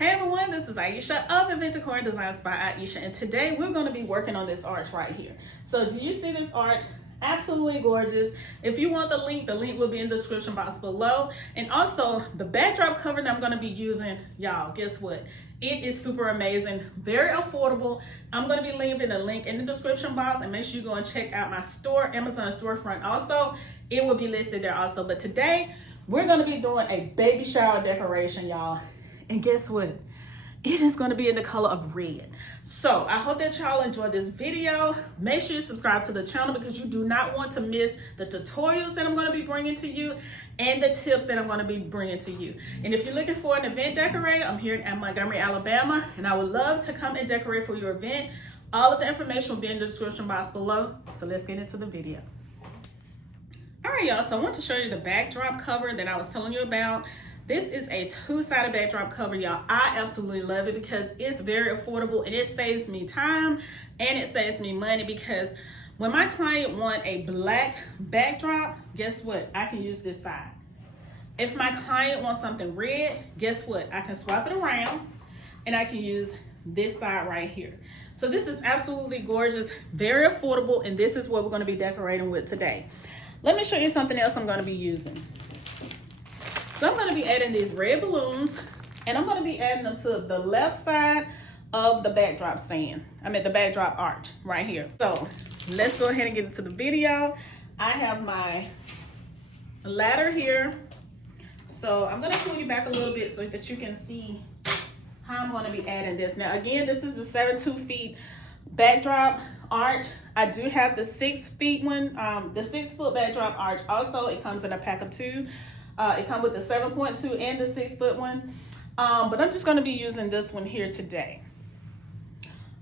Hey everyone, this is Ieasha of Decor Designs by Ieasha, and today we're going to be working on this arch right here. So do you see this arch? Absolutely gorgeous. If you want the link will be in the description box below. And also the backdrop cover that I'm going to be using, y'all, guess what? It is super amazing, very affordable. I'm going to be leaving a link in the description box, and make sure you go and check out my store, Amazon storefront also. It will be listed there also. But today we're going to be doing a baby shower decoration, y'all. And guess what? It is going to be in the color of red. So I hope that y'all enjoyed this video. Make sure you subscribe to the channel because you do not want to miss the tutorials that I'm going to be bringing to you and the tips that I'm going to be bringing to you. And if you're looking for an event decorator, I'm here in Montgomery, Alabama, and I would love to come and decorate for your event. All of the information will be in the description box below. So let's get into the video. All right, y'all, so I want to show you the backdrop cover that I was telling you about. This is a two-sided backdrop cover, y'all. I absolutely love it because it's very affordable and it saves me time and it saves me money, because when my client want a black backdrop, guess what? I can use this side. If my client wants something red, guess what? I can swap it around and I can use this side right here. So this is absolutely gorgeous, very affordable, and this is what we're going to be decorating with today. Let me show you something else I'm going to be using. So I'm going to be adding these red balloons, and I'm going to be adding them to the left side of the backdrop stand. The backdrop arch right here. So let's go ahead and get into the video. I have my ladder here. So I'm going to pull you back a little bit so that you can see how I'm going to be adding this. Now again, this is a 7.2 feet backdrop arch. I do have the 6 feet one, the 6 foot backdrop arch. Also, it comes in a pack of 2. It comes with the 7.2 and the 6 foot one. But I'm just going to be using this one here today.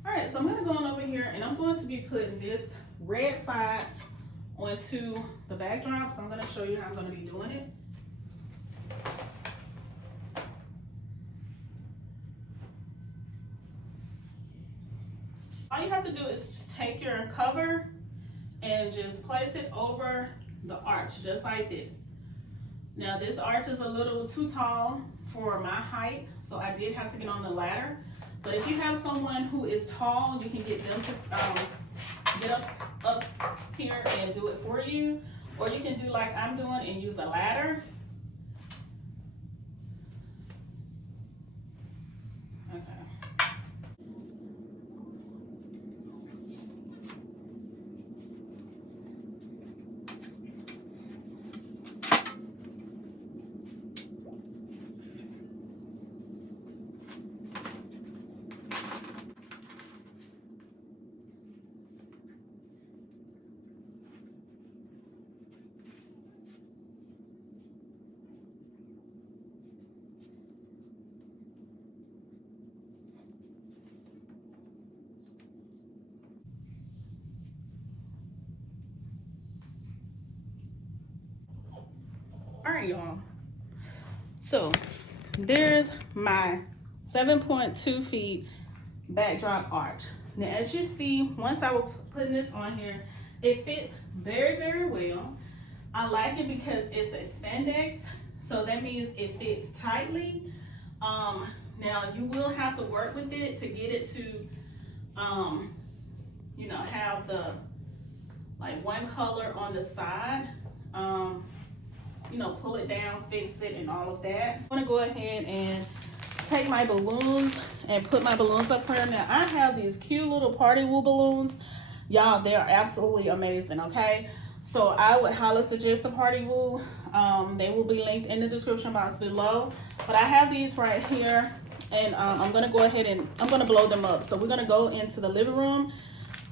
All right, so I'm going to go on over here and I'm going to be putting this red side onto the backdrop. So I'm going to show you how I'm going to be doing it. All you have to do is just take your cover and just place it over the arch, just like this. Now this arch is a little too tall for my height, so I did have to get on the ladder. But if you have someone who is tall, you can get them to get up here and do it for you. Or you can do like I'm doing and use a ladder. All right, y'all. So there's my 7.2 feet backdrop arch. Now, as you see, once I was putting this on here, it fits very, very well. I like it because it's a spandex, so that means it fits tightly. Now you will have to work with it to get it to, you know, have the like one color on the side. You know, pull it down, fix it, and all of that. I'm gonna go ahead and take my balloons and put my balloons up here. Now I have these cute little party woo balloons. Y'all, they are absolutely amazing, okay? So I would highly suggest the party woo. They will be linked in the description box below. But I have these right here, and I'm gonna go ahead and I'm gonna blow them up. So we're gonna go into the living room,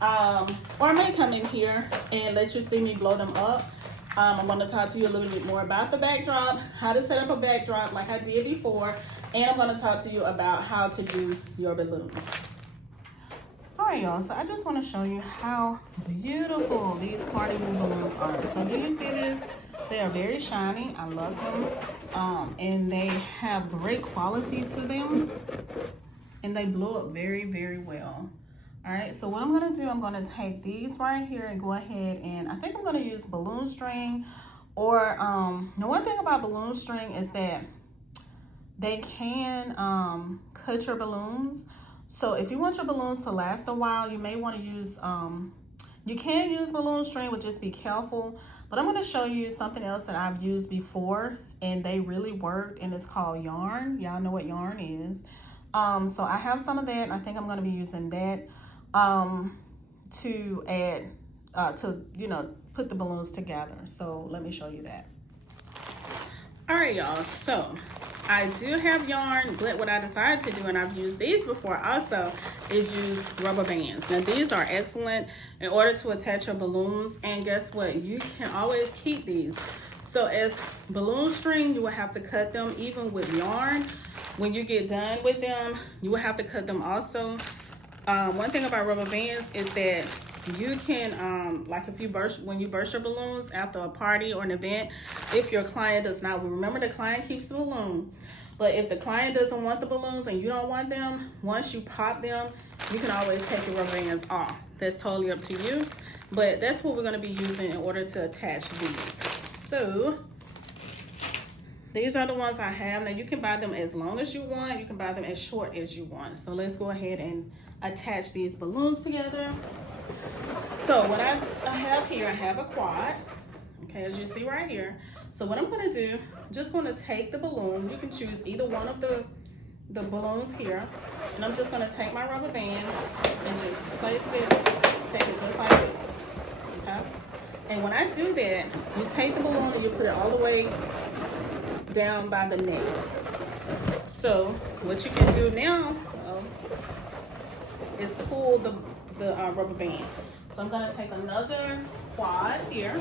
or I may come in here and let you see me blow them up. I'm going to talk to you a little bit more about the backdrop, how to set up a backdrop like I did before, and I'm going to talk to you about how to do your balloons. All right, y'all, so I just want to show you how beautiful these party woo balloons are. So do you see this? They are very shiny. I love them, and they have great quality to them, and they blow up very, very well. All right, so what I'm gonna do, I'm gonna take these right here and go ahead and I think I'm gonna use balloon string, or the one thing about balloon string is that they can cut your balloons. So if you want your balloons to last a while, you may want to use, you can use balloon string, but just be careful. But I'm going to show you something else that I've used before and they really work, and it's called yarn. Y'all know what yarn is. So I have some of that, and I think I'm going to be using that to add, to, you know, put the balloons together. So let me show you that. All right, y'all, so I do have yarn, but what I decided to do, and I've used these before also, is use rubber bands. Now these are excellent in order to attach your balloons, and guess what? You can always keep these. So as balloon string, you will have to cut them. Even with yarn, when you get done with them, you will have to cut them also. One thing about rubber bands is that you can, like if you when you burst your balloons after a party or an event, if your client does not, remember the client keeps the balloons, but if the client doesn't want the balloons and you don't want them, once you pop them, you can always take the rubber bands off. That's totally up to you, but that's what we're going to be using in order to attach these. So these are the ones I have. Now you can buy them as long as you want, you can buy them as short as you want. So let's go ahead and attach these balloons together. So what I have here, I have a quad, okay, as you see right here. So what I'm going to do, just going to take the balloon. You can choose either one of the balloons here, and I'm just going to take my rubber band and just place it, take it just like this, okay? And when I do that, you take the balloon and you put it all the way down by the neck. So what you can do now is pull the rubber band. So I'm going to take another quad here,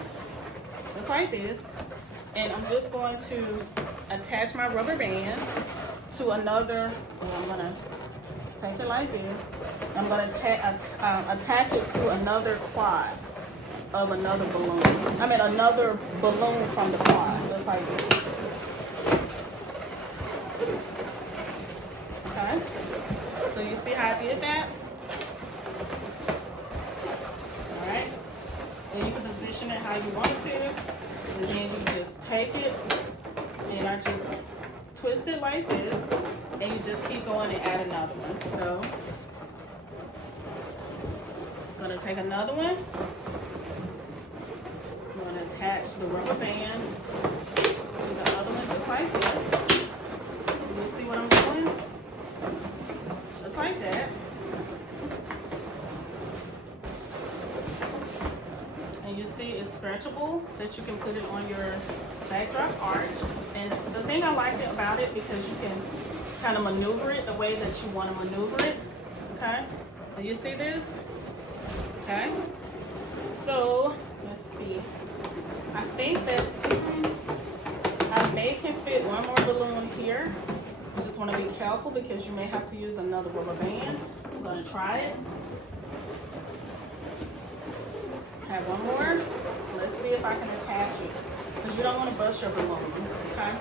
just like this, and I'm just going to attach my rubber band to another, I'm going to take it like this. I'm going to attach it to another quad of another balloon. I mean another balloon from the quad, just like this. Okay, so you see how I did that? And you can position it how you want to, and then you just take it, and I just twist it like this, and you just keep going and add another one. So I'm going to take another one. I'm going to attach the rubber band to the other one just like this. You see what I'm doing? Just like that. And you see it's stretchable, that you can put it on your backdrop arch. And the thing I like about it, because you can kind of maneuver it the way that you want to maneuver it. Okay, so you see this? Okay, so let's see. I think that's, I may can fit one more balloon here. You just want to be careful because you may have to use another rubber band. I'm going to try it. Have one more. Let's see if I can attach it, because you don't want to bust your balloons, okay?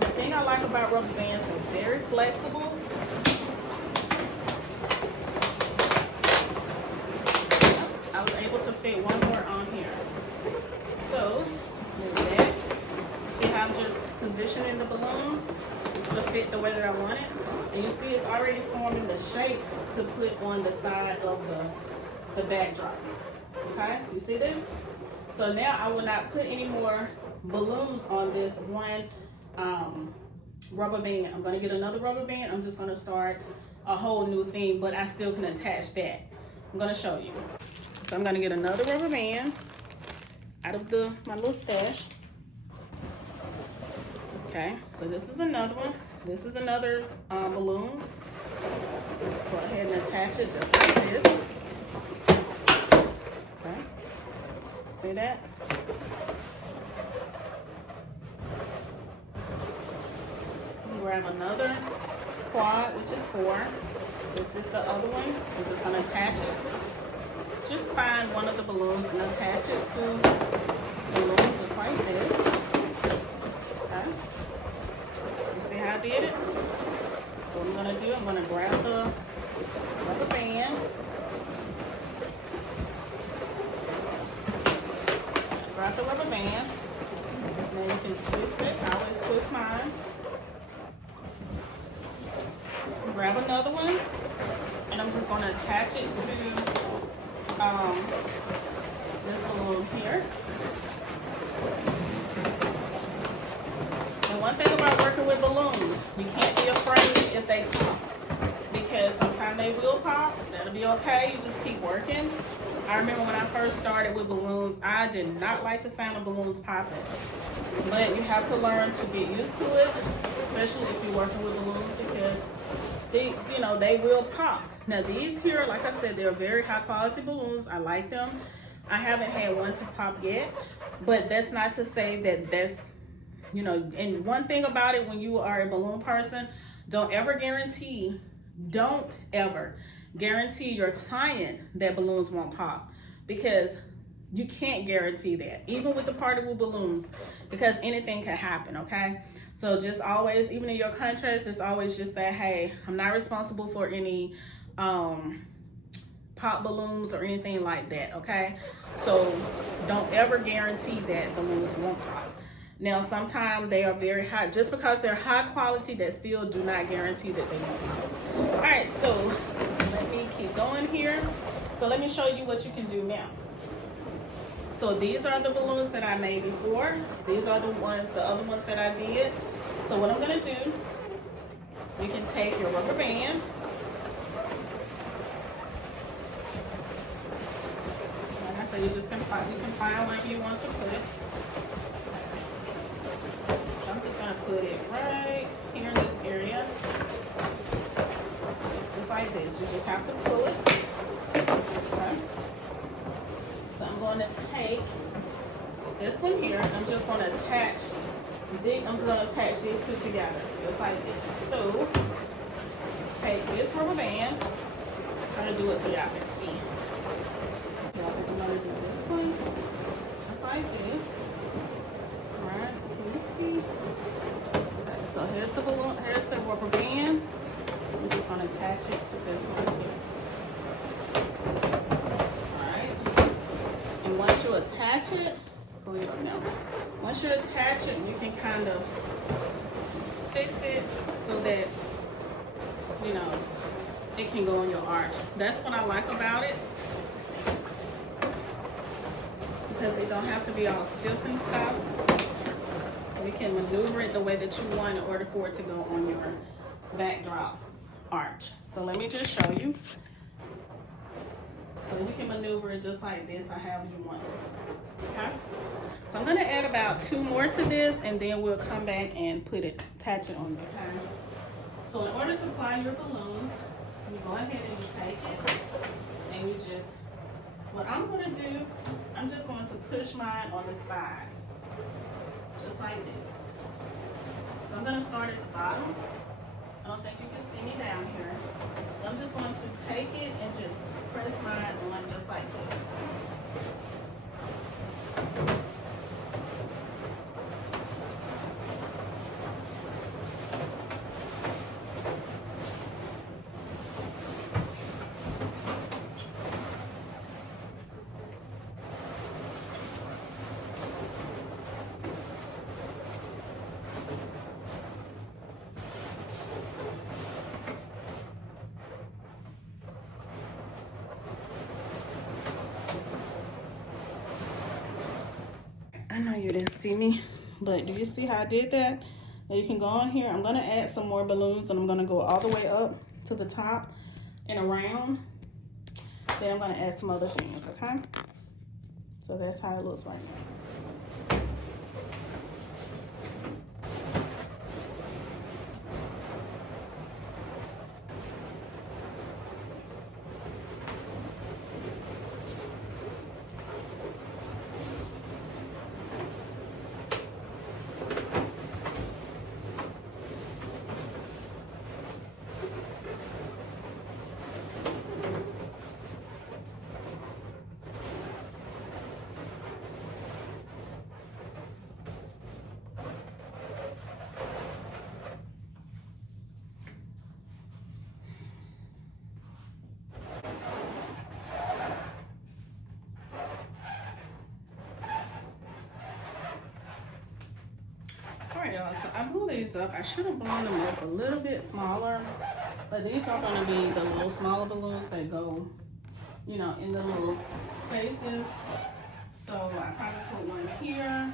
The thing I like about rubber bands, they're very flexible. I was able to fit one more on here. So, with that, see how I'm just positioning the balloons to fit the way that I want it? And you see it's already forming the shape to put on the side of the backdrop. Okay, you see this? So now I will not put any more balloons on this one rubber band. I'm going to get another rubber band. I'm just going to start a whole new thing, but I still can attach that. I'm going to show you. So I'm going to get another rubber band out of my little stash. Okay, so this is another one. This is another balloon. Go ahead and attach it just like this. Okay, see that? Grab another quad, which is 4. This is the other one. We're just going to attach it. Just find one of the balloons and attach it to the balloon just like this. Okay. You see how I did it? So what I'm going to do, I'm going to grab the rubber band. Grab the rubber band. And then you can twist it attach it to this balloon here. And one thing about working with balloons, you can't be afraid if they pop, because sometimes they will pop. That'll be okay. You just keep working. I remember when I first started with balloons, I did not like the sound of balloons popping. But you have to learn to get used to it, especially if you're working with balloons, because they will pop. Now these here, like I said, they're very high quality balloons. I like them. I haven't had one to pop yet, but that's not to say that that's, and one thing about it, when you are a balloon person, don't ever guarantee your client that balloons won't pop, because you can't guarantee that, even with the party with balloons, because anything can happen, okay? So just always, even in your contracts, it's always just say, hey, I'm not responsible for any pop balloons or anything like that, okay? So don't ever guarantee that balloons won't pop. Now, sometimes they are very high. Just because they're high quality, that still do not guarantee that they won't pop. All right, so let me keep going here. So let me show you what you can do now. So these are the balloons that I made before. These are the other ones that I did. So what I'm gonna do, you can take your rubber band. Like I said, you can find wherever you want to put it. So I'm just gonna put it right here in this area. Just like this. You just have to pull it. Okay. So I'm going to take this one here. I'm just going to attach these two together, just like this. So let's take this rubber band. I'm trying to do it so y'all can see. Y'all think I'm going to do this one, just like this. All right, can you see? Okay, so here's the balloon. Here's the rubber band. I'm just going to attach it to this one here. Once you attach it, once you attach it, you can kind of fix it so that, it can go on your arch. That's what I like about it, because it don't have to be all stiff and stuff. You can maneuver it the way that you want in order for it to go on your backdrop arch. So let me just show you. So you can maneuver it just like this or however you want to. Okay? So I'm going to add about 2 more to this, and then we'll come back and attach it on there. Okay? So in order to apply your balloons, you go ahead and you take it, and you just, what I'm going to do, I'm just going to push mine on the side, just like this. So I'm going to start at the bottom. I don't think you can see me down here. I'm just going to take it and just press mine on just like this. I know you didn't see me, but do you see how I did that? Now you can go on here. I'm going to add some more balloons, and I'm going to go all the way up to the top and around. Then I'm going to add some other things, okay? So that's how it looks right now. Alright, y'all, so I blew these up. I should have blown them up a little bit smaller, But these are going to be the little smaller balloons that go, you know, in the little spaces. So I probably put one here,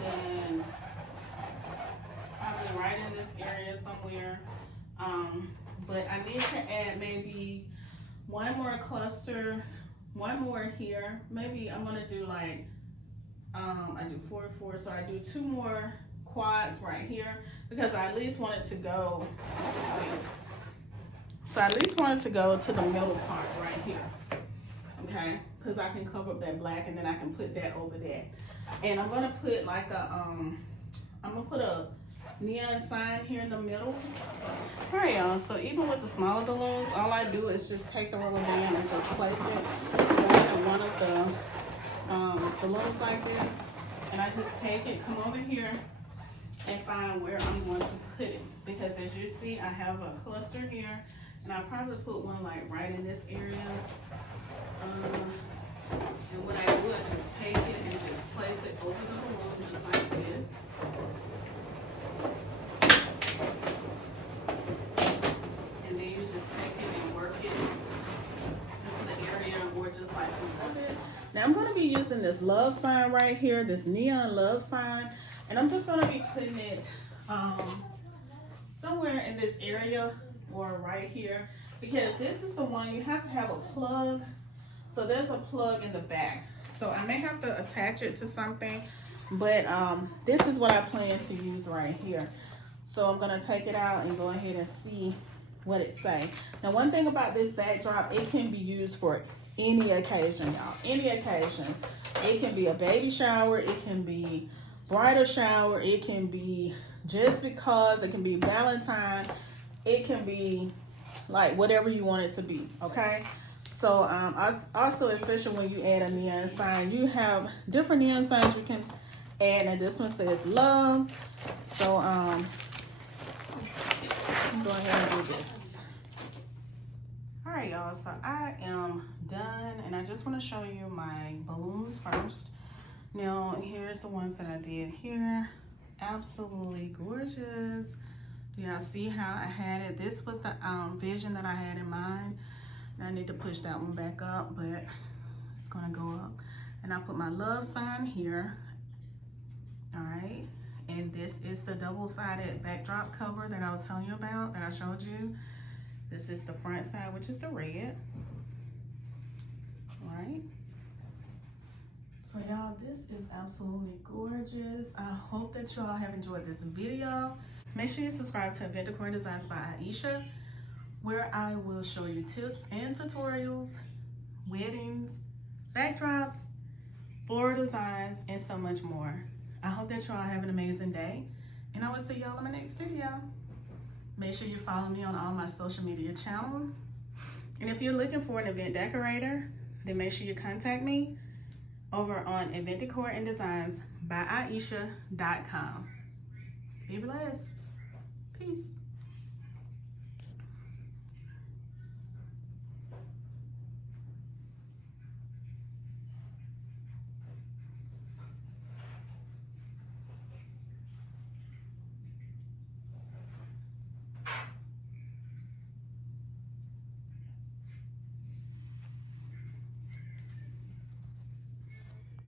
then probably right in this area somewhere. But I need to add maybe one more cluster, one more here. Maybe I'm gonna do like, I do 4 and 4, so I do 2 more quads right here because I at least want it to go, let's see. So I at least want it to go to the middle part right here, okay? Because I can cover up that black and then I can put that over that. And I'm gonna put like a, I'm gonna put a neon sign here in the middle. All right, y'all, so even with the smaller balloons, all I do is just take the rubber band and just place it in one of the balloons like this. And I just take it, come over here, and find where I'm going to put it. Because as you see, I have a cluster here, and I'll probably put one like right in this area. And what I do is just take it and just place it over the balloon just like this. And then you just take it and work it into the area or just like above it. Now I'm going to be using this love sign right here, this neon love sign. And I'm just going to be putting it somewhere in this area or right here. Because this is the one you have to have a plug. So there's a plug in the back. So I may have to attach it to something. But this is what I plan to use right here. So I'm going to take it out and go ahead and see what it say. Now one thing about this backdrop, it can be used for any occasion, y'all. Any occasion. It can be a baby shower. It can be bridal shower. It can be just because. It can be Valentine. It can be like whatever you want it to be, okay? So also, especially when you add a neon sign, you have different neon signs you can add. And this one says love. So I'm go ahead and do this. All right, y'all, so I am done, and I just want to show you my balloons first. Now here's the ones that I did here. Absolutely gorgeous. Do y'all see how I had it? This was the vision that I had in mind. I need to push that one back up, but it's gonna go up. And I put my love sign here. All right, and this is the double-sided backdrop cover that I was telling you about, that I showed you. This is the front side, which is the red. All right. So y'all, this is absolutely gorgeous. I hope that y'all have enjoyed this video. Make sure you subscribe to Decor Designs by Ieasha, where I will show you tips and tutorials, weddings, backdrops, floral designs, and so much more. I hope that y'all have an amazing day, and I will see y'all in my next video. Make sure you follow me on all my social media channels. And if you're looking for an event decorator, then make sure you contact me over on Event Decor and Designs by Ieasha.com. Be blessed. Peace.